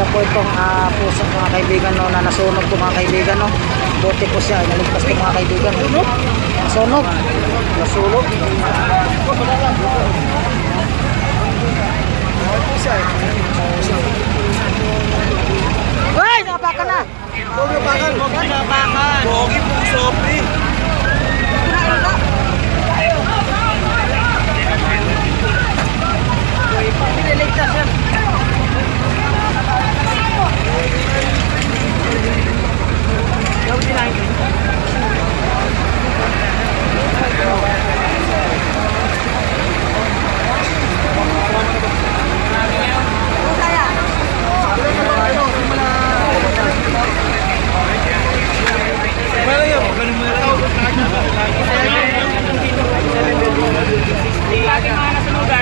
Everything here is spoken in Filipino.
siya po itong uh, puso mga kaibigan no, na nasunog po mga kaibigan no. Buti po siya, naligtas po mga kaibigan. No? Nasunog. Nasunog. Hoy, napakan na. Napakan, napakan. Bogi puso. behind him.